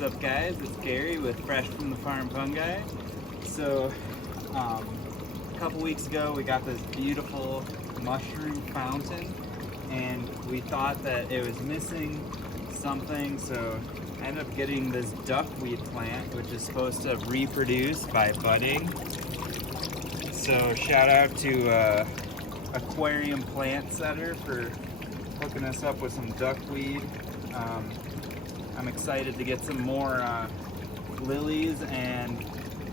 What's up, guys? It's Gary with Fresh from the Farm Fungi. So a couple weeks ago we got this beautiful mushroom fountain and we thought that it was missing something, so I ended up getting this duckweed plant which is supposed to reproduce by budding. So shout out to Aquarium Plant Setter for hooking us up with some duckweed. I'm excited to get some more lilies and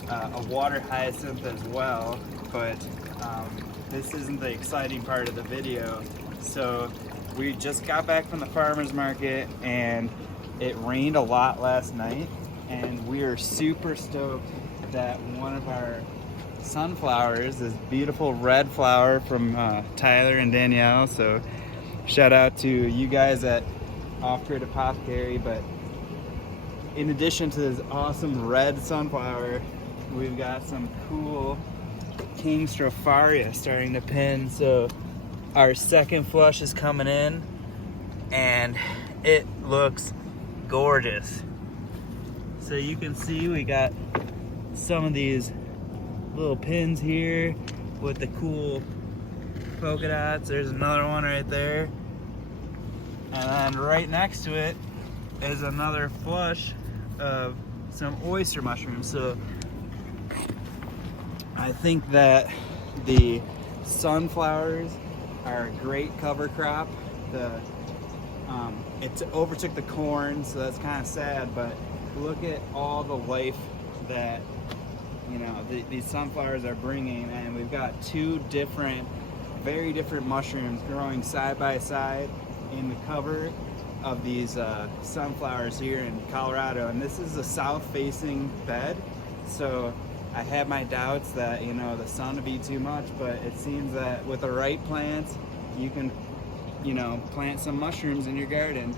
a water hyacinth as well, but this isn't the exciting part of the video. So we just got back from the farmer's market and it rained a lot last night, and we are super stoked that one of our sunflowers, this beautiful red flower from Tyler and Danielle, so shout out to you guys at Off-Grid Apothecary. But in addition to this awesome red sunflower, we've got some cool King Stropharia starting to pin. So our second flush is coming in and it looks gorgeous. So you can see we got some of these little pins here with the cool polka dots. There's another one right there. And then right next to it is another flush of some oyster mushrooms. So I think that the sunflowers are a great cover crop. It overtook the corn, so that's kind of sad, but look at all the life that these sunflowers are bringing. And we've got two very different mushrooms growing side by side in the cover of these sunflowers here in Colorado. And this is a south-facing bed, so I had my doubts that the sun would be too much, but it seems that with the right plants you can plant some mushrooms in your garden.